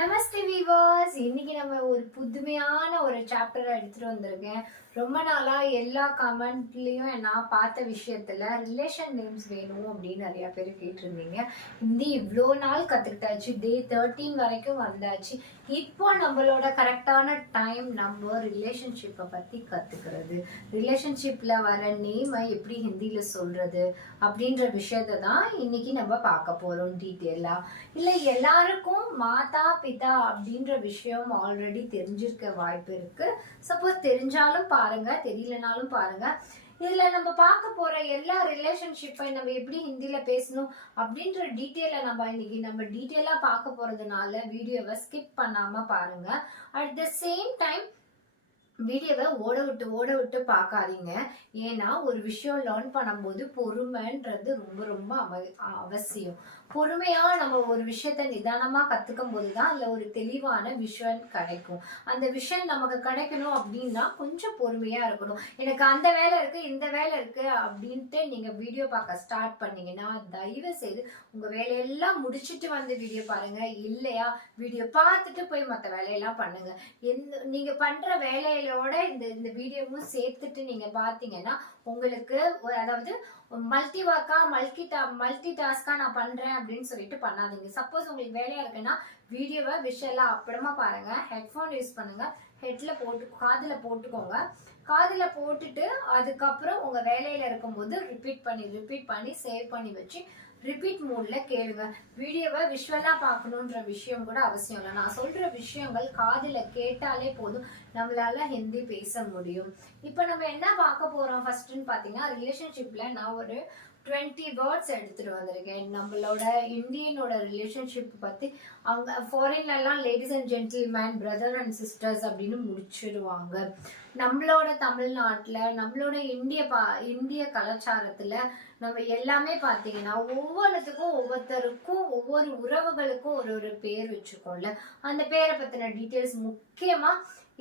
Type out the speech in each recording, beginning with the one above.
நமஸ்தே viewers. இன்னைக்கு நம்ம ஒரு புதுமையான ஒரு சாப்டரை எடுத்துட்டு வந்திருக்கேன். ரொம்ப நாளா எல்லா கமெண்ட்லயும் நான் பார்த்த விஷயத்துல ரிலேஷன் நேம்ஸ் வேணும் அப்படின்னு நிறைய பேர் கேட்டிருந்தீங்க. ஹிந்தி இவ்வளோ நாள் கத்துக்கிட்டாச்சு, டே 13 வரைக்கும் வந்தாச்சு. இப்போ நம்மளோட கரெக்டான டைம் நம்ம ரிலேஷன்ஷிப்பை பத்தி கத்துக்கிறது, ரிலேஷன்ஷிப்ல வர நேமை எப்படி ஹிந்தியில சொல்றது அப்படின்ற விஷயத்த தான் இன்னைக்கு நம்ம பார்க்க போறோம் டீட்டெயிலா. இல்லை எல்லாருக்கும் மாதா பிதா அப்படின்ற விஷயம் ஆல்ரெடி தெரிஞ்சிருக்க வாய்ப்பு இருக்கு. சப்போஸ் தெரிஞ்சாலும் பாருங்க, தெரியலனாலும் பாருங்க. இதுல நம்ம பார்க்க போற எல்லா ரிலேஷன்ஷிப்பை நம்ம எப்படி ஹிந்தியில பேசணும் அப்படின்ற டீட்டெயில நம்ம டீட்டெயிலா பார்க்க போறதுனால வீடியோவை ஸ்கிப் பண்ணாம பாருங்க. அட் த சேம் டைம் வீடியோவை ஓட விட்டு பார்க்காதீங்க. ஏன்னா ஒரு விஷயம் லேர்ன் பண்ணும்போது பொறுமைன்றது ரொம்ப ரொம்ப அவசியம். பொறுமையா நம்ம ஒரு விஷயத்த நிதானமா கத்துக்கும் போதுதான் அதுல ஒரு தெளிவான விஷயம் கிடைக்கும். அந்த விஷயம் நமக்கு கிடைக்கணும் அப்படின்னா கொஞ்சம் பொறுமையா இருக்கணும். எனக்கு அந்த வேலை இருக்கு, இந்த வேலை இருக்கு அப்படின்ட்டு நீங்க வீடியோ பார்க்க ஸ்டார்ட் பண்ணீங்கன்னா தயவு செய்து உங்க வேலையெல்லாம் முடிச்சுட்டு வந்து வீடியோ பாருங்க. இல்லையா வீடியோ பார்த்துட்டு போய் மற்ற வேலையெல்லாம் பண்ணுங்க. நீங்க பண்ற வேலையில இந்த வீடியோவும் சேர்த்துட்டு நீங்க பாத்தீங்கன்னா உங்களுக்கு அதாவது மல்டி டாஸ்கா நான் பண்றேன் அப்படின்னு சொல்லிட்டு பண்ணாதீங்க. சப்போஸ் உங்களுக்கு வேலையா இருக்குன்னா வீடியோவை விஷயலா அப்புறமா பாருங்க. ஹெட்ஃபோன் யூஸ் பண்ணுங்க, காதுல போட்டுக்கோங்க. காதுல போட்டுட்டு அதுக்கப்புறம் உங்க வேலையில இருக்கும்போது ரிப்பீட் பண்ணி சேவ் பண்ணி வச்சு ரிப்பீட் மோட்ல கேளுங்க. வீடியோவை விஷுவலா பார்க்கணுன்ற விஷயம் கூட அவசியம் இல்லை. நான் சொல்ற விஷயங்கள் காதுல கேட்டாலே போதும், நம்மளால ஹிந்தி பேச முடியும். இப்ப நம்ம என்ன பார்க்க போறோம் ஃபர்ஸ்ட்னு பாத்தீங்கன்னா, ரிலேஷன்ஷிப்ல நான் ஒரு 20 வேர்ட்ஸ் எடுத்துட்டு வந்திருக்கேன். நம்மளோட இந்தியனோட ரிலேஷன்ஷிப் பத்தி அவங்க ஃபாரின்ல எல்லாம் ladies and gentlemen, brother and sisters அப்படின்னு முடிச்சிடுவாங்க. நம்மளோட தமிழ்நாட்டுல நம்மளோட இந்திய கலாச்சாரத்துல நம்ம எல்லாமே பாத்தீங்கன்னா ஒவ்வொருத்தருக்கும் ஒவ்வொரு உறவுகளுக்கும் ஒரு பேர் வச்சுக்கோம்ல. அந்த பேரை பத்தின டீட்டெயில்ஸ் முக்கியமா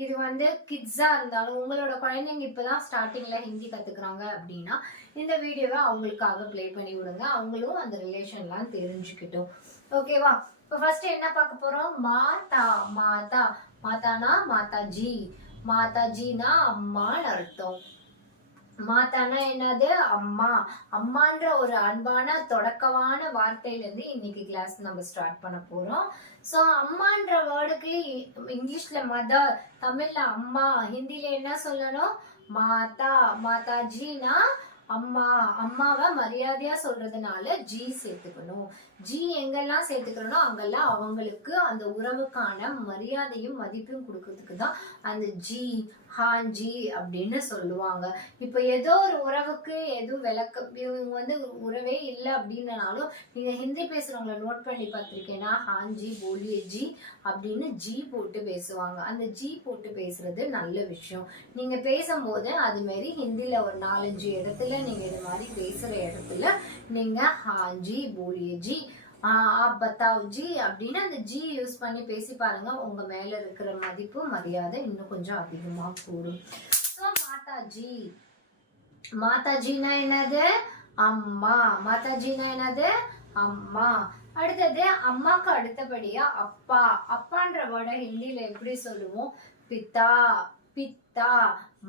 இது கிட்ஸா இருந்தாலும் உங்களோட குழந்தைங்க இப்பதான் ஸ்டார்டிங்ல ஹிந்தி கத்துக்கிறாங்க அப்படின்னா இந்த வீடியோவை அவங்களுக்காக பிளே பண்ணி விடுங்க. அவங்களும் அந்த ரிலேஷன்லாம் தெரிஞ்சுக்கிட்டோம். ஓகேவா? இப்போ ஃபர்ஸ்ட் என்ன பார்க்க போறோம்? மாதானா மாதாஜி. மாதாஜினா அம்மான்னு அர்த்தம். மாதானா என்னது? அம்மா. அம்மான்ற ஒரு அன்பான தொடக்கமான வார்த்தையில இருந்து இன்னைக்கு கிளாஸ் நம்ம ஸ்டார்ட் பண்ண போறோம். சோ அம்மான்ற வேர்டுக்கு இங்கிலீஷ்ல மதர், தமிழ்ல அம்மா, ஹிந்தில என்ன சொல்லணும்? மாதா. மாதாஜினா அம்மா. அம்மாவை மரியாதையா சொல்றதுனால ஜி சேர்த்துக்கணும். ஜி எங்கெல்லாம் சேர்த்துக்கணும் அங்கெல்லாம் அவங்களுக்கு அந்த உறவுக்கான மரியாதையும் மதிப்பும் கொடுக்கறதுக்கு தான் அந்த ஜி ஹாஞ்சி அப்படின்னு சொல்லுவாங்க. இப்ப ஏதோ ஒரு உறவுக்கு எதுவும் இவங்க உறவே இல்லை அப்படின்னாலும் நீங்க ஹிந்தி பேசுறவங்களை நோட் பண்ணி பார்த்திருக்கேன்னா ஹாஞ்சி போலியே ஜி அப்படின்னு ஜி போட்டு பேசுவாங்க. அந்த ஜி போட்டு பேசுறது நல்ல விஷயம். நீங்க பேசும்போது அது மாதிரி ஹிந்தில ஒரு 4-5 இடத்துல நீங்க இது மாதிரி பேசுற இடத்துல நீங்க ஹாஞ்சி போலியே ஜி பத்தாவ் ஜி அப்படின்னு அந்த ஜி யூஸ் பண்ணி பேசி பாருங்க. உங்க மேல இருக்கிற மதிப்பு மரியாதை இன்னும் கொஞ்சம் அதிகமா கூடும். மாதாஜி. மாதாஜினா என்னது? அம்மா. மாதாஜினா என்னது? அம்மா. அடுத்தது அம்மாக்கு அடுத்தபடியா அப்பா. அப்பான்ற வேர்டை ஹிந்தில எப்படி சொல்லுவோம்? பிதா. பித்தா.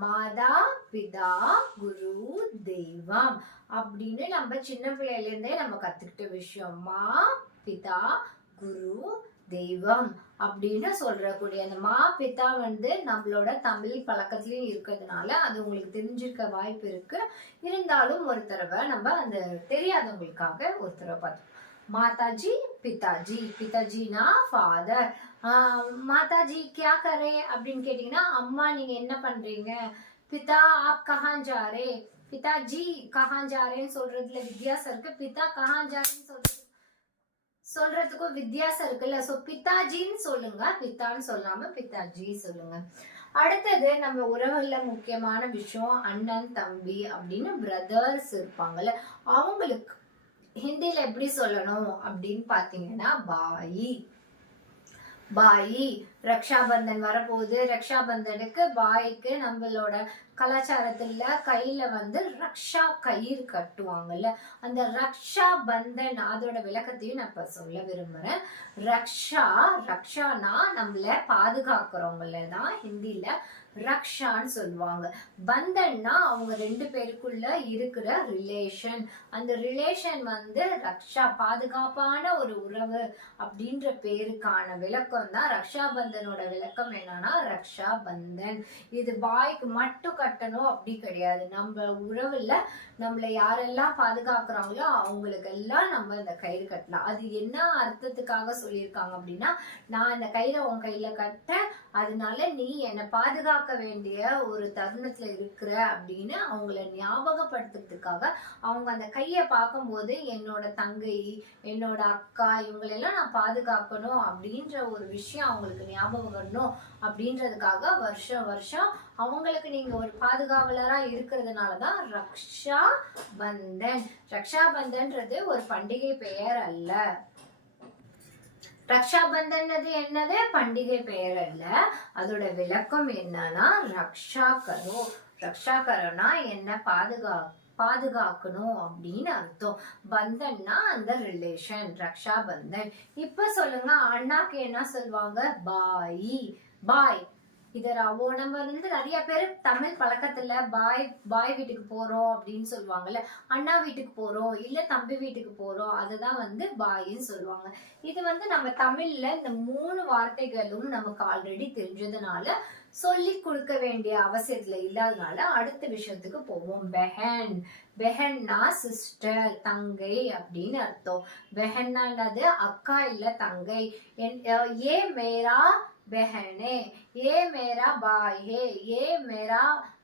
மாதா பிதா குரு தெய்வம் அப்படின்னு நம்ம சின்ன பிள்ளையில இருந்தே நம்ம கத்துக்கிட்ட விஷயம். மா பிதா குரு தெய்வம் அப்படின்னு சொல்றக்கூடிய அந்த மா பிதா நம்மளோட தமிழ் பழக்கத்திலயும் இருக்கிறதுனால அது உங்களுக்கு தெரிஞ்சிருக்க வாய்ப்பு இருக்கு. இருந்தாலும் ஒரு தடவை நம்ம அந்த தெரியாதவங்களுக்காக ஒரு தடவை பார்த்தோம். மாதாஜி பிதாஜி. பிதாஜினா ஃபாதர். மாதாஜி கியா கரே அப்படின்னு கேட்டீங்கன்னா அம்மா நீங்க என்ன பண்றீங்க? பிதா ஆப் கஹான் ஜா ரே. பிதாஜி கஹான் ஜா ரேன்னு சொல்றதுல வித்தியாசம் இருக்கு. பிதா கஹான் ஜா ரேன்னு சொல்றதுக்கும் வித்தியாசம் இருக்குல்ல. சோ பிதாஜின்னு சொல்லுங்க, பிதான்னு சொல்லாம பிதாஜி சொல்லுங்க. அடுத்தது நம்ம உறவுல முக்கியமான விஷயம் அண்ணன் தம்பி அப்படின்னு பிரதர்ஸ் இருப்பாங்கல்ல, அவங்களுக்கு ஹிந்தில எப்படி சொல்லணும் அப்படின்னு பாத்தீங்கன்னா பாயி. பாயி. ரக்ஷாபந்தன் வரப்போகுது. ரக்ஷாபந்தனுக்கு பாய்க்கு நம்மளோட கலாச்சாரத்துல கையில வந்து ரக்ஷா கயிறு கட்டுவாங்கல்ல, அந்த ரக்ஷா பந்தன் அதோட விளக்கத்தையும் நான் இப்ப சொல்ல விரும்புறேன். ரக்ஷானா நம்மள பாதுகாக்கிறவங்கள தான் ஹிந்தில ரக்ஷான்னு சொல்லுவாங்க. பந்தன்னா அவங்க 2 பேருக்குள்ள இருக்கிற ரிலேஷன். அந்த ரிலேஷன் வந்து ரக்ஷா, பாதுகாப்பான ஒரு உறவு அப்படின்ற பேருக்கான விளக்கம் தான். ரக்ஷா பந்தனோட விளக்கம் என்னன்னா ரக்ஷா பந்தன். இது பாய்க்கு மட்டும் கட்டணும் அப்படி கிடையாது. நம்ம உறவுல நம்மளை யாரெல்லாம் பாதுகாக்கிறாங்களோ அவங்களுக்கு எல்லாம் நம்ம இந்த கயிறு கட்டலாம். அது என்ன அர்த்தத்துக்காக சொல்லியிருக்காங்க அப்படின்னா, நான் இந்த கயிறை உன் கையில கட்ட, அதனால நீ என்னை பாதுகாக்க வேண்டிய ஒரு தருணத்துல இருக்கிற அப்படின்னு அவங்கள ஞாபகப்படுத்துறதுக்காக அவங்க அந்த கையை பார்க்கும்போது என்னோட தங்கை, என்னோட அக்கா, இவங்களெல்லாம் நான் பாதுகாக்கணும் அப்படின்ற ஒரு விஷயம் அவங்களுக்கு ஞாபகம் வரணும் அப்படின்றதுக்காக வருஷம் வருஷம் அவங்களுக்கு நீங்க ஒரு பாதுகாவலரா இருக்கிறதுனாலதான் ரக்ஷா பந்தன். ரக்ஷா பந்தன்றது ஒரு பண்டிகை பெயர் அல்ல. ரக்ஷாபந்தன் என்னது? பண்டிகை பெயர் அல்ல. அதோட விளக்கம் என்னன்னா ரக்ஷா கரோ. ரக்ஷா கரோனா என்ன பாதுகாக்கணும் அப்படின்னு அர்த்தம். பந்தன்னா அந்த ரிலேஷன், ரக்ஷா பந்தன். இப்ப சொல்லுங்க, அண்ணாக்கு என்ன சொல்லுவாங்க? பாய். பாய் இத நம்ம வந்து நிறைய பேர் தமிழ் பழக்கத்துல பாய் வீட்டுக்கு போறோம் அப்படின்னு சொல்லுவாங்கல்ல, அண்ணா வீட்டுக்கு போறோம் இல்ல தம்பி வீட்டுக்கு போறோம், அதுதான் வந்து பாயின்னு சொல்லுவாங்க. இது வந்து நம்ம தமிழ்ல இந்த 3 வார்த்தைகளும் நமக்கு ஆல்ரெடி தெரிஞ்சதுனால சொல்லி கொடுக்க வேண்டிய அவசியத்துல இல்லாதனால அடுத்த விஷயத்துக்கு போவோம். பெஹன். பெஹன்னா சிஸ்டர், தங்கை அப்படின்னு அர்த்தம். பெஹன்னானது அக்கா இல்ல தங்கை. ஏ மேரா बहने, ये मेरा भाई है, ये मेरा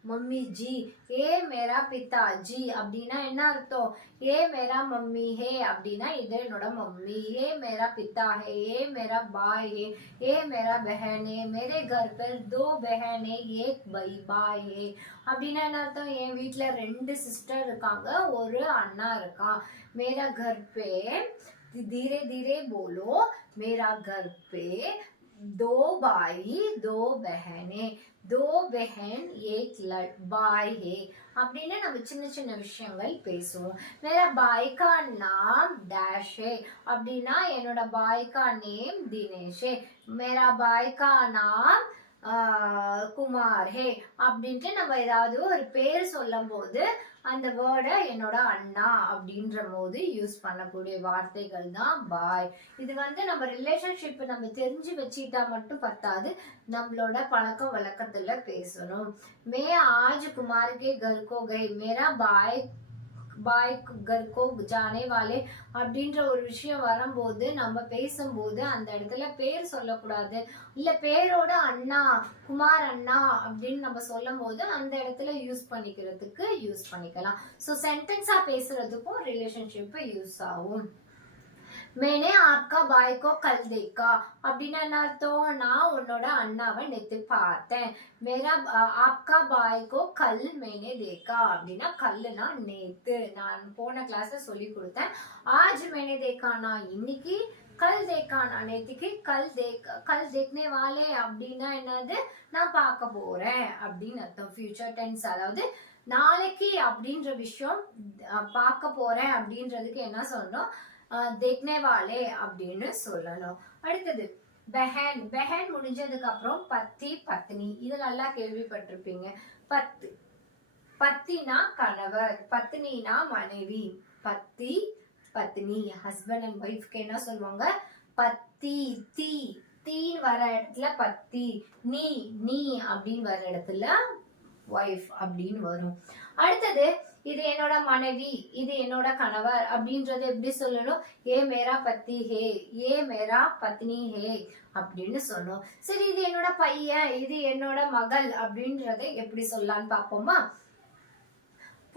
मम्मी जी, ये मेरा पिताजी அப்படின்னா என்ன அர்த்தம்? ये मेरा मम्मी है அப்படின்னா இது என்னோட மம்மி. ये मेरा पिता है, ये मेरा भाई है, ये मेरा बहन है, मेरे घर पर 2 बहन है, 1 भाई है அப்படின்னா என்ன அர்த்தம்? என் வீட்டுல 2 சிஸ்டர் இருக்காங்க, ஒரு அண்ணா இருக்கான். मेरा घर पे, धीरे धीरे बोलो, मेरा घर पे 2 भाई 2 बहने, 2 बहन 1 भाई है அப்படின்னு நம்ம சின்ன சின்ன விஷயங்கள் பேசுவோம். मेरा भाई का नाम डैश है அப்படின்னா என்னோட भाई का नेम दिनेश है. मेरा भाई का नाम குமார் ஹே அப்படின்ட்டு நம்ம ஏதாவது ஒரு பேர் சொல்லும் போது அந்த வேர்டை என்னோட அண்ணா அப்படின்ற போது யூஸ் பண்ணக்கூடிய வார்த்தைகள் தான் பாய். இது வந்து நம்ம ரிலேஷன்ஷிப் நம்ம தெரிஞ்சு வச்சுக்கிட்டா மட்டும் பத்தாது, நம்மளோட பழக்க வழக்கத்துல பேசணும். மே ஆஜ் குமார் கே घर को गई, मेरा भाई घर को जाने वाले அப்படின்ற ஒரு விஷயம் வரும்போது நம்ம பேசும்போது அந்த இடத்துல பேர் சொல்லக்கூடாது. இல்ல பேரோட அண்ணா, குமார் அண்ணா அப்படின்னு நம்ம சொல்லும் போது அந்த இடத்துல யூஸ் பண்ணிக்கலாம். ஸோ சென்டென்ஸா பேசுறதுக்கும் ரிலேஷன்ஷிப் யூஸ் ஆகும். मैंने आपका भाई को कल देखा அப்படின்னா என்ன அர்த்தம்? நான் உன்னோட அண்ணாவை நேத்து பார்த்தேன். मेरा आपका भाई को कल मैंने देखा அப்படின்னா கல்லுனா நேத்து. நான் போன கிளாஸ்ல சொல்லி கொடுத்தேன். आज मैंने देखा நான் இன்னைக்கு, கல் தேக்கானா நேத்திக்கு, கல் देखने वाले அப்படின்னா என்னது? நான் பார்க்க போறேன் அப்படின்னு அர்த்தம். ஃபியூச்சர் டென்ஸ், அதாவது நாளைக்கு அப்படின்ற விஷயம் பார்க்க போறேன் அப்படின்றதுக்கு என்ன சொல்லணும்? देखने वाले அப்படின்னு சொல்லணும். அடுத்தது பெஹன். பெஹன் முடிஞ்சதுக்கு அப்புறம் பத்தி, பத்னி. இது நல்லா கேள்விப்பட்டிருப்பீங்க. பத்தினா கணவர், பத்னினா மனைவி. பத்தி பத்னி, ஹஸ்பண்ட் அண்ட் ஒய்ஃப்க்கு என்ன சொல்லுவாங்க? பத்தி. தீன்னு வர இடத்துல பத்தி, நீ அப்படின்னு வர இடத்துல ஒய்ஃப் அப்படின்னு வரும். அடுத்தது இது என்னோட மனைவி, இது என்னோட கணவர் அப்படின்றத எப்படி சொல்லணும்? ஏ மேரா பத்தி ஹே, ஏ மேரா பத்னி ஹே அப்படின்னு சொல்லணும். சரி, இது என்னோட பையன், இது என்னோட மகள் அப்படின்றத எப்படி சொல்லலான்னு பாப்போமா?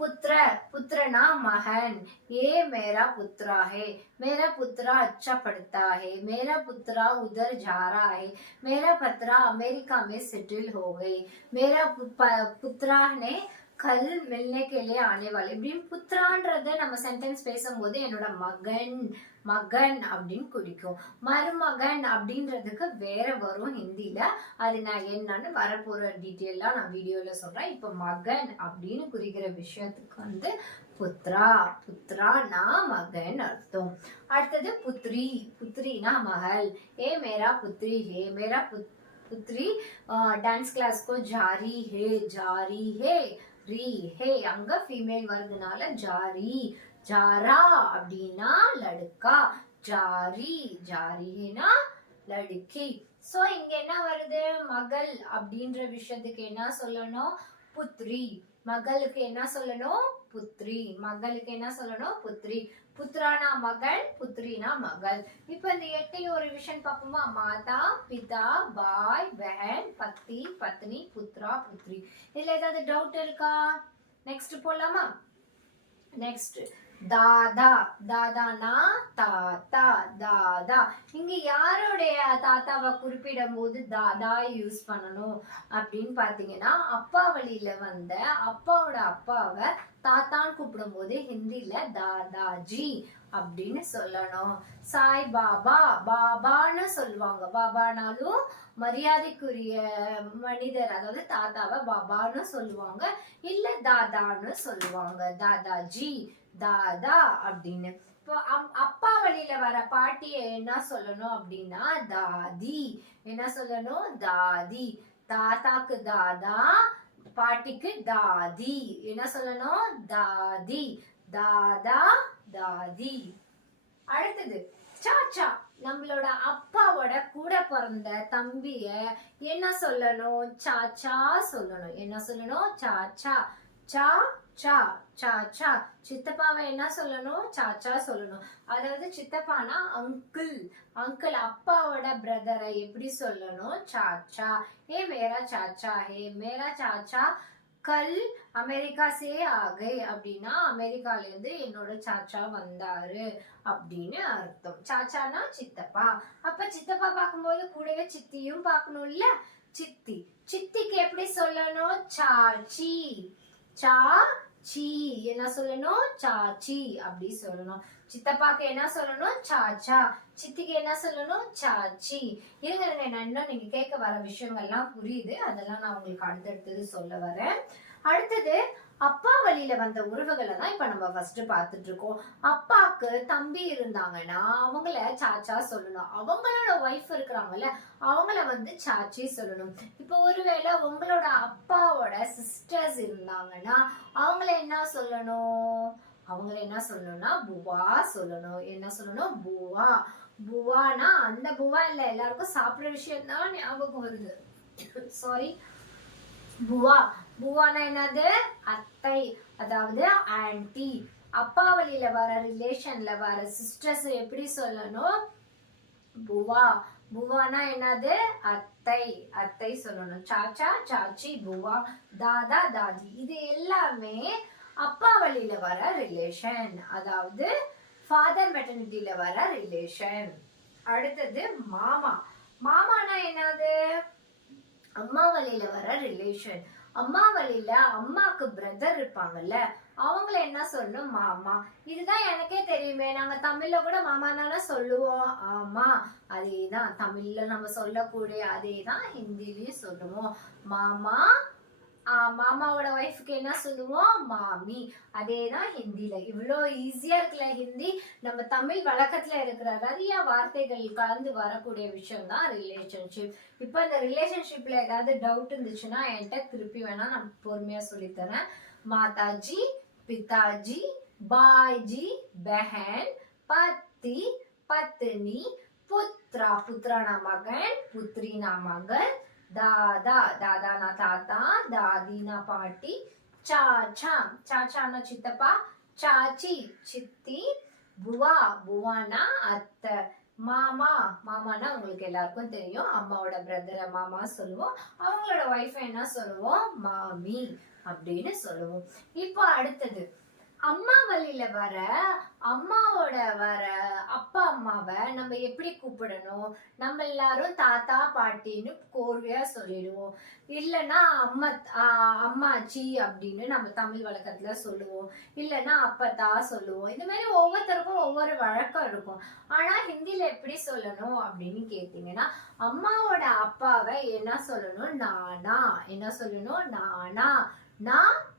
पुत्र, पुत्रना महन, ये मेरा पुत्रा है, मेरा पुत्रा अच्छा पढ़ता है, मेरा पुत्रा उधर जा रहा है, मेरा पुत्रा अमेरिका में सेटल हो गई, मेरा पुत्रा ने கல் மில்னே के लिए आने वाले இப்படின்னு புத்ரான்றத நம்ம சென்டென்ஸ் பேசும்போது என்னோட மகன் மகன் அப்படின்னு குறிக்கும். மருமகன் அப்படின்றதுக்கு வேற வரும் ஹிந்தில. அது நான் என்னன்னு வரப்போற டீட்டெயிலா நான் வீடியோல சொல்றேன். இப்ப மகன் அப்படின்னு குறிக்கிற விஷயத்துக்கு வந்து புத்ரா. புத்ரானா மகன் அர்த்தம். அடுத்தது புத்ரி. புத்ரினா மகள். ஏ மேரா புத்ரி ஹே மேரா पुत्री डांस क्लास को जारी है री है அங்க ஃபீமேல் வருதுனால ஜாரி. ஜாரா அப்படின்னா லடுக்கா. ஜாரி ஜாரினா லடுக்கி. சோ இங்க என்ன வருது? மகள் அப்படின்ற விஷயத்துக்கு என்ன சொல்லணும்? புத்ரி. மகளுக்கு என்ன சொல்லணும்? புத்ரி. மகளுக்கு என்ன சொல்லணும்? புத்ரி. புத்ரானா மகள், புத்ரினா மகள். இப்ப இந்த 8 ஒரு விஷயம் பார்ப்போமா? மாதா, பிதா, பாய், பஹன், பத்தி, பத்னி, புத்ரா, புத்ரி. இதுல ஏதாவது டவுட் இருக்கா? நெக்ஸ்ட் போலாமா? நெக்ஸ்ட் தாதா. தாதானா தாத்தா. தாதா இங்க யாரோடைய தாத்தாவை குறிப்பிடும் போது தாதா யூஸ் பண்ணணும் அப்படின்னு பாத்தீங்கன்னா, அப்பா வழியில வந்த அப்பாவோட அப்பாவை தாத்தான்னு கூப்பிடும் போது ஹிந்தில தாதாஜி அப்படின்னு சொல்லணும். சாய் பாபா. பாபான்னு சொல்லுவாங்க. பாபானாலும் மரியாதைக்குரிய மனிதர், அதாவது தாத்தாவை பாபான்னு சொல்லுவாங்க, இல்ல தாதான்னு சொல்லுவாங்க. தாதாஜி தாதா அப்படின்னு. இப்போ அப்பா வழியில வர பாட்டிய என்ன சொல்லணும் அப்படின்னா தாதி. என்ன சொல்லணும்? தாதி. தாத்தாக்கு தாதா, பாட்டிக்கு தாதி. என்ன சொல்லணும்? தாதி. தாதா தாதி. அடுத்தது சாச்சா. நம்மளோட அப்பாவோட கூட பிறந்த தம்பிய என்ன சொல்லணும்? சாச்சா சொல்லணும். என்ன சொல்லணும்? சாச்சா. சா சா சாச்சா. சித்தப்பாவை என்ன சொல்லணும்? சாச்சா சொல்லணும். அதாவது சித்தப்பானா அங்கிள். அங்கிள் அப்பாவோட பிரதரை எப்படி சொல்லணும்? சாச்சா. ஹே மேரா சாச்சா. ஹே மேரா சாச்சா கல் அமெரிக்கா சே ஆகை அப்படின்னா அமெரிக்கால இருந்து என்னோட சாச்சா வந்தாரு அப்படின்னு அர்த்தம். சாச்சானா சித்தப்பா. அப்ப சித்தப்பா பார்க்கும்போது கூடவே சித்தியும் பார்க்கணும்ல. சித்தி. சித்திக்கு எப்படி சொல்லணும்? சாச்சி. சாச்சி. என்ன சொல்லணும்? சாச்சி அப்படி சொல்லணும். சித்தப்பாக்கு என்ன சொல்லணும்? சாச்சா. சித்திக்கு என்ன சொல்லணும்? சாச்சி. இருங்க இன்னும் நீங்க கேட்க வர விஷயங்கள்லாம் புரியுது. அதெல்லாம் நான் உங்களுக்கு அடுத்தடுத்தது சொல்ல வரேன். அடுத்தது அப்பா வழியில வந்த உறவுகளை தான் இப்ப நம்ம ஃபர்ஸ்ட் பார்த்துட்டு இருக்கோம். அப்பாக்கு தம்பி இருந்தாங்கன்னா அவங்கள சாச்சா சொல்லணும். அவங்களோட ஒய்ஃப் இருக்கிறாங்கல்ல, அவங்கள வந்து சாச்சி சொல்லணும். இப்ப ஒருவேளை உங்களோட அப்பாவோட சிஸ்டர்ஸ் இருந்தாங்கன்னா அவங்கள என்ன சொல்லணும்? அவங்கள என்ன சொல்லணும்னா புவா சொல்லணும். என்ன சொல்லணும்? புவா. புவானா அந்த புவா இல்ல, எல்லாருக்கும் சாப்பிடுற விஷயம் தான் ஞாபகம் வருது. சாரி. புவா. புவானா என்னது? அத்தை, அதாவது ஆன்டி. அப்பா வழியில வர ரிலேஷன்ல வர சிஸ்டர்ஸ் எப்படி சொல்லணும்? புவா. புவானா என்னது? அத்தை. அத்தை சொல்லணும். சாச்சா சாச்சி, புவா, தாதா தாதி. இது எல்லாமே அப்பா வழியில வர ரிலேஷன், அதாவது ஃபாதர் மெட்டர்னிட்டில வர ரிலேஷன். அடுத்தது மாமா. மாமானா என்னது? அம்மா வழியில வர ரிலேஷன். அம்மா வழியில அம்மாக்கு பிரதர் இருப்பாங்கல்ல, அவங்கள என்ன சொல்லணும்? மாமா. இதுதான் எனக்கே தெரியுமே, நாங்க தமிழ்ல கூட மாமா தானே சொல்லுவோம். ஆமா, அதேதான் தமிழ்ல நம்ம சொல்லக்கூடிய அதேதான் ஹிந்திலயும் சொல்லுவோம். மாமா. மாமாவோட ஒய்ஃப்க்கு என்ன சொல்லுவோம்? மாமி. அதேதான் ஹிந்தில. இவ்வளோ ஈஸியா இருக்குல்ல ஹிந்தி. நம்ம தமிழ் வழக்கத்துல இருக்கிற நிறைய வார்த்தைகள் கலந்து வரக்கூடிய விஷயம் தான் ரிலேஷன்ஷிப். இப்ப இந்த ரிலேஷன்ஷிப்ல ஏதாவது டவுட் இருந்துச்சுன்னா என்கிட்ட திருப்பி வேணா நான் பொறுமையா சொல்லித்தரேன். மாதாஜி, பிதாஜி, பாய்ஜி, பஹன், பத்தி, பத்னி, புத்ரா. புத்ரானா மகன், புத்ரினா மகள், दादा. दादा ना ताता, दादी ना पाटी, चाचा. चाचा ना चित्तपा, चाची चित्ती, बुवा. बुवा ना अत्ते, மாமா. மாமானா உங்களுக்கு எல்லாருக்கும் தெரியும், அம்மாவோட பிரதரை மாமா சொல்லுவோம். அவங்களோட ஒய்ஃப் என்ன சொல்லுவோம்? மாமி அப்படின்னு சொல்லுவோம். இப்போ அடுத்தது அம்மா வழியில வர அம்மாவோட வர அப்பா அம்மாவை நம்ம எப்படி கூப்பிடணும்? நம்ம எல்லாரும் தாத்தா பாட்டின்னு கோர்வையா சொல்லிடுவோம். இல்லைன்னா அம்மாச்சி அப்படின்னு நம்ம தமிழ் வழக்கத்துல சொல்லுவோம். இல்லைன்னா அப்பத்தா சொல்லுவோம். இந்த மாதிரி ஒவ்வொருத்தருக்கும் ஒவ்வொரு வழக்கம் இருக்கும். ஆனா ஹிந்தில எப்படி சொல்லணும் அப்படின்னு கேட்டீங்கன்னா, அம்மாவோட அப்பாவை என்ன சொல்லணும்? நானா. என்ன சொல்லணும்? நானா.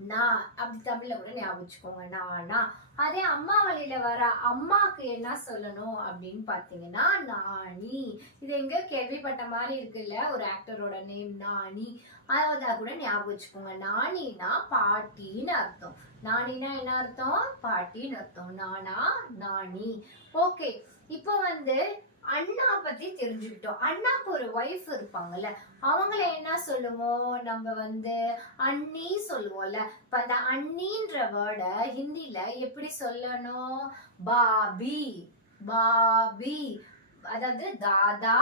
நான் அப்படி தமிழ்ல கூட ஞாபகம் வச்சுக்கோங்க. நானா. அதே அம்மா வழியில வர அம்மாக்கு என்ன சொல்லணும் அப்படின்னு பாத்தீங்கன்னா, நானி. இது எங்க கேள்விப்பட்ட மாதிரி இருக்குல்ல, ஒரு ஆக்டரோட நேம் நானி. அத கூட ஞாபகம் வச்சுக்கோங்க. நானினா பாட்டின்னு அர்த்தம். நானினா என்ன அர்த்தம்? பாட்டின்னு அர்த்தம். நானா, நானி. ஓகே, இப்போ அண்ணா பத்தி தெரிஞ்சுக்கிட்டோம். அண்ணாக்கு ஒரு ஒய்ஃப் இருப்பாங்கல்ல, அவங்கள என்ன சொல்லுவோம்? நம்ம அண்ணி சொல்லுவோம்ல. இப்ப அந்த அண்ணின்ற வேர்ட ஹிந்தில எப்படி சொல்லணும்? பாபி. பாபி, அதாவது தாதா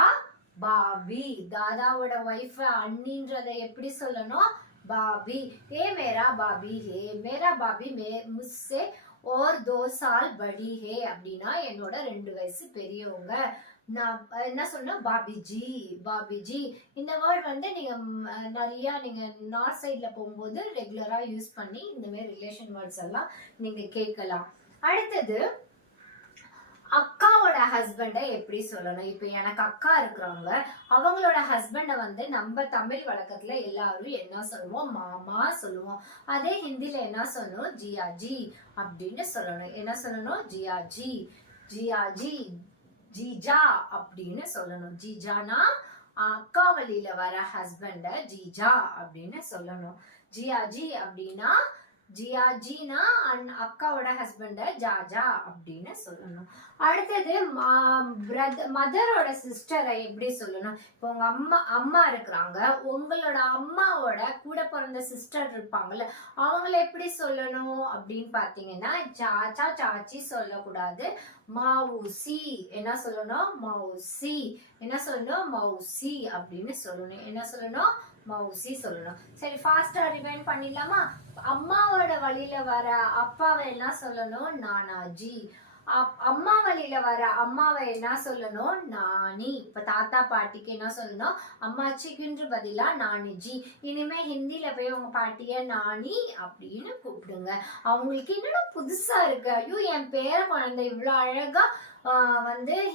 பாபி. தாதாவோட ஒய்ஃப் அண்ணின்றத எப்படி சொல்லணும்? பாபி. ஏ மேரா பாபி ஹே, மேரா பாபி முஸ்ஸே और 2 साल बड़ी है அப்படின்னா என்னோட 2 வயசு பெரியவங்க. நான் என்ன சொன்னேன்? பாபிஜி. பாபிஜி. இந்த வேர்ட் நீங்க நிறைய நீங்க நார்த் சைட்ல போகும்போது ரெகுலரா யூஸ் பண்ணி இந்த மாதிரி ரிலேஷன் வேர்ட்ஸ் எல்லாம் நீங்க கேட்கலாம். அடுத்தது அக்காவோட ஹஸ்பண்டை எப்படி சொல்லணும்? இப்ப எனக்கு அக்கா இருக்கிறாங்க, அவங்களோட ஹஸ்பண்டை நம்ம தமிழ் வழக்கத்துல எல்லாரும் என்ன சொல்லுவோம்? மாமா சொல்லுவோம். அதே ஹிந்தில என்ன சொல்லணும்? ஜியாஜி அப்படின்னு சொல்லணும். என்ன சொல்லணும்? ஜியாஜி. ஜியாஜி, ஜிஜா அப்படின்னு சொல்லணும். ஜிஜானா அக்கா வழியில வர ஹஸ்பண்ட ஜிஜா அப்படின்னு சொல்லணும். ஜியாஜி அப்படின்னா ஜியாஜினா அக்காவோட ஹஸ்பண்ட ஜாஜா அப்படின்னு சொல்லணும். அடுத்தது மதரோட சிஸ்டரை எப்படி சொல்லணும்? இப்போ உங்க அம்மா இருக்கிறாங்க, உங்களோட அம்மாவோட கூட பிறந்த சிஸ்டர் இருப்பாங்கல்ல, அவங்கள எப்படி சொல்லணும் அப்படின்னு பாத்தீங்கன்னா, சாச்சா சாச்சி சொல்லக்கூடாது. மவுசி. என்ன சொல்லணும்? மவுசி. என்ன சொல்லணும்? மவுசி அப்படின்னு சொல்லணும். என்ன சொல்லணும்? மவுசி சொல்லணும். சரி, ஃபாஸ்டா ரிவைண்ட் பண்ணிடலாமா? அம்மாவோட வழியில வர அப்பாவை என்ன சொல்லணும்? நானாஜி. அம்மா வழியில வர அம்மாவை என்ன சொல்லணும்? நானி. இப்ப தாத்தா பாட்டிக்கு என்ன சொல்லணும்? அம்மாச்சிக்குன்ற பதிலா நானிஜி. இனிமே ஹிந்தில போய் உங்க பாட்டிய நானி அப்படின்னு கூப்பிடுங்க. அவங்களுக்கு என்னடா புதுசா இருக்கு, ஐயோ என் பேர குழந்தை இவ்வளவு அழகா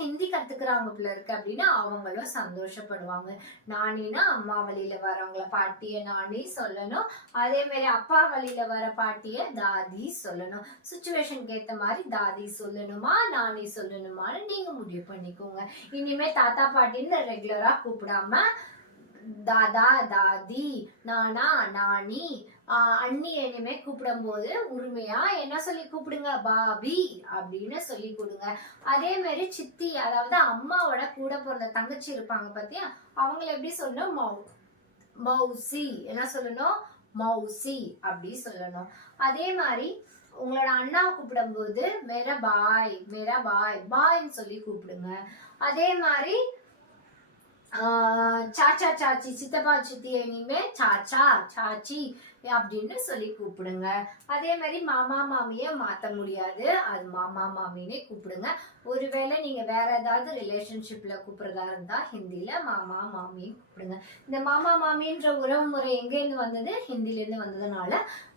ஹிந்தி கத்துக்கிறாங்க போல இருக்கு அப்படின்னு அவங்களும் சந்தோஷப்படுவாங்க. நானினா அம்மா வழியில வரவங்கள பாட்டிய நானி சொல்லணும். அதே மாதிரி அப்பா வழியில வர பாட்டிய தாதி சொல்லணும். சுச்சுவேஷனுக்கு ஏத்த மாதிரி தாதி சொல்லணுமா நானி சொல்லணுமான்னு நீங்க முடிவு பண்ணிக்கோங்க. இனிமே தாத்தா பாட்டின்னு ரெகுலரா கூப்பிடாம தாதா தாதி, நானா நானி, அண்ணி இனிமே கூப்பிடும் போது உரிமையா என்ன சொல்லி கூப்பிடுங்க? பாபி அப்படின்னு சொல்லி கொடுங்க. அதே மாதிரி சித்தி, அதாவது அம்மாவோட கூட பிறந்த தங்கச்சி இருப்பாங்க பாத்தியா, அவங்கள எப்படி சொல்லணும்? மௌசி. என்ன சொல்லணும்? மௌசி அப்படி சொல்லணும். அதே மாதிரி உங்களோட அண்ணாவை கூப்பிடும் போது மேரா பாய், மேரா பாய், பாய்ன்னு சொல்லி கூப்பிடுங்க. அதே மாதிரி சாச்சா சாச்சி, சித்தப்பா சித்தி இனிமே சாச்சா சாச்சி அப்படின்னு சொல்லி கூப்பிடுங்க. அதே மாதிரி மாமா மாமிய மாத்த முடியாது, அது மாமா மாமினே கூப்பிடுங்க. ஒருவேளை நீங்க வேற ஏதாவது ரிலேஷன்ஷிப்ல கூப்பிடுறதா இருந்தா ஹிந்தில மாமா மாமி கூப்பிடுங்க. இந்த மாமா மாமின்ற உறவு முறை எங்க இருந்து வந்தது? ஹிந்தில இருந்து வந்ததுனால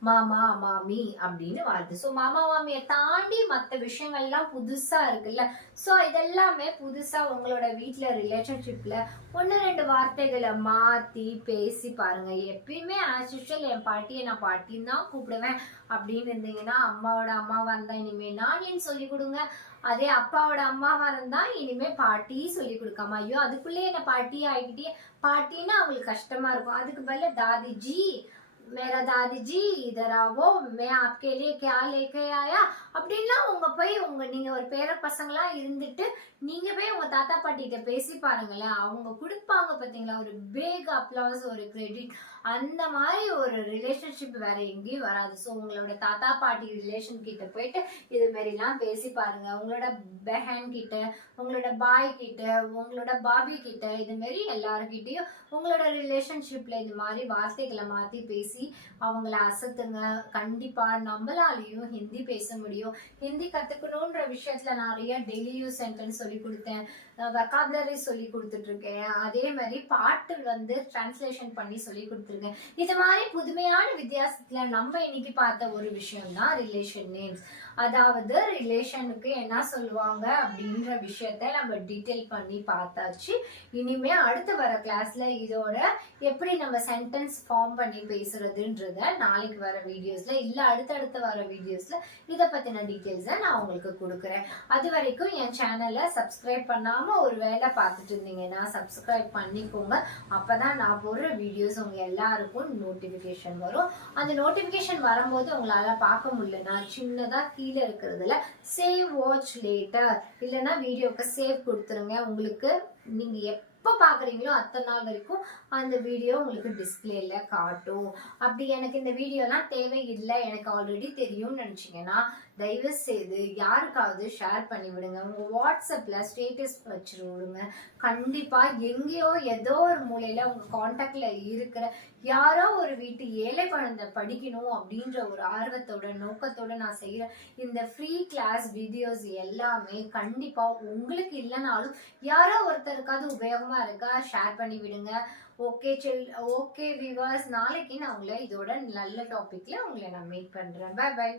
மாமா மாமி அப்படின்னு வருது. ஸோ மாமா மாமியை தாண்டி மற்ற விஷயங்கள்லாம் புதுசா இருக்குல்ல, ஸோ இதெல்லாமே புதுசா உங்களோட வீட்டுல ரிலேஷன்ஷிப்ல 1-2 வார்த்தைகளை மாத்தி பேசி பாருங்க. எப்பயுமே ஆஸ் யூஷுவல் என் பாட்டியை நான் பாட்டின்னு தான் கூப்பிடுவேன் அப்படின்னு இருந்தீங்கன்னா, அம்மாவோட அம்மாவா இருந்தா இனிமே நானின்னு சொல்லி கொடுங்க. அதே அப்பாவோட அம்மாவா இருந்தா இனிமே பாட்டி சொல்லி கொடுக்காம, ஐயோ அதுக்குள்ளே என்ன பாட்டி ஆகிக்கிட்டே, பாட்டின்னா அவங்களுக்கு கஷ்டமா இருக்கும். அதுக்கு பதிலா தாதிஜி, मेरा दादी जी इधर आओ, मैं आपके लिए क्या लेके आया அப்படின்லாம் நீங்க ஒரு பேர பசங்களா இருந்துட்டு நீங்க போய் உங்க தாத்தா பாட்டிகிட்ட பேசி பாருங்களேன். அவங்க கொடுப்பாங்க பாத்தீங்களா ஒரு பிக் அப்ளாஸ், ஒரு கிரெடிட். அந்த மாதிரி ஒரு ரிலேஷன்ஷிப் வேற எங்கேயும் வராது. ஸோ உங்களோட தாத்தா பாட்டி ரிலேஷன் கிட்ட போயிட்டு இது மாதிரிலாம் பேசி பாருங்க. உங்களோட பெஹன் கிட்ட, உங்களோட பாய் கிட்ட, உங்களோட பாபி கிட்ட, இது மாதிரி எல்லாருக்கிட்டையும் உங்களோட ரிலேஷன்ஷிப்ல இது மாதிரி வார்த்தைகளை மாத்தி பேசி பேசி அவங்கள அசத்துங்க. கண்டிப்பா நம்மளாலையும் ஹிந்தி பேச முடியும். ஹிந்தி கத்துக்கணுன்ற விஷயத்துல நிறைய டெய்லி யூஸ் சென்டென்ஸ் சொல்லி கொடுத்தேன், வெக்காபுலரி சொல்லி கொடுத்துட்டு இருக்கேன். அதே மாதிரி பாட்டு டிரான்ஸ்லேஷன் பண்ணி சொல்லி கொடுத்துருக்கேன். இது மாதிரி புதுமையான வித்தியாசத்துல நம்ம இன்னைக்கு பார்த்த ஒரு விஷயம் தான் ரிலேஷன் நேம்ஸ். அதாவது ரிலேஷனுக்கு என்ன சொல்லுவாங்க அப்படின்ற விஷயத்த நம்ம டீட்டெயில் பண்ணி பார்த்தாச்சு. இனிமே அடுத்து வர கிளாஸ்ல இதோட எப்படி நம்ம சென்டென்ஸ் ஃபார்ம் பண்ணி பேசுறதுன்றத நாளைக்கு வர வீடியோஸ்ல இல்ல அடுத்தடுத்து வர வீடியோஸ்ல இதை பத்தின டீட்டெயில்ஸை நான் உங்களுக்கு கொடுக்குறேன். அது வரைக்கும் என் சேனலை சப்ஸ்கிரைப் பண்ணாம ஒரு வேலை பார்த்துட்டு இருந்தீங்கன்னா சப்ஸ்கிரைப் பண்ணிக்கோங்க. அப்பதான் நான் போடுற வீடியோஸ் உங்க எல்லாருக்கும் நோட்டிபிகேஷன் வரும். அந்த நோட்டிபிகேஷன் வரும்போது உங்களால பார்க்க முடியலன்னா சின்னதா கீழே இருக்கிறதுல சேவ் வாட்ச் லேட்டர் இல்லைன்னா வீடியோக்கு சேவ் கொடுத்துருங்க. உங்களுக்கு நீங்க எப்போ பாக்குறீங்களோ அத்தனை நாள் வரைக்கும் அந்த வீடியோ உங்களுக்கு டிஸ்பிளேல காட்டும். அப்படி எனக்கு இந்த வீடியோலாம் தேவையில்லை, எனக்கு ஆல்ரெடி தெரியும்னு நினைச்சீங்கன்னா தயவு செய்து யாருக்காவது ஷேர் பண்ணி விடுங்க. உங்க வாட்ஸ்அப்ல ஸ்டேட்டஸ் வச்சு விடுங்க. கண்டிப்பா எங்கேயோ ஏதோ ஒரு மூலையில உங்க கான்டாக்ட்ல இருக்கிற யாரோ ஒரு வீட்டு ஏழை குழந்தை படிக்கணும் அப்படின்ற ஒரு ஆர்வத்தோட நோக்கத்தோட நான் செய்யற இந்த ஃப்ரீ கிளாஸ் வீடியோஸ் எல்லாமே கண்டிப்பா உங்களுக்கு இல்லைனாலும் யாரோ ஒருத்தருக்காவது உபயோகமா இருக்கா, ஷேர் பண்ணி விடுங்க. ஓகே வியூவர்ஸ், நாளைக்கு நான் உங்களை இதோட நல்ல டாபிக்ல உங்களை நான் மீட் பண்றேன். Bye by.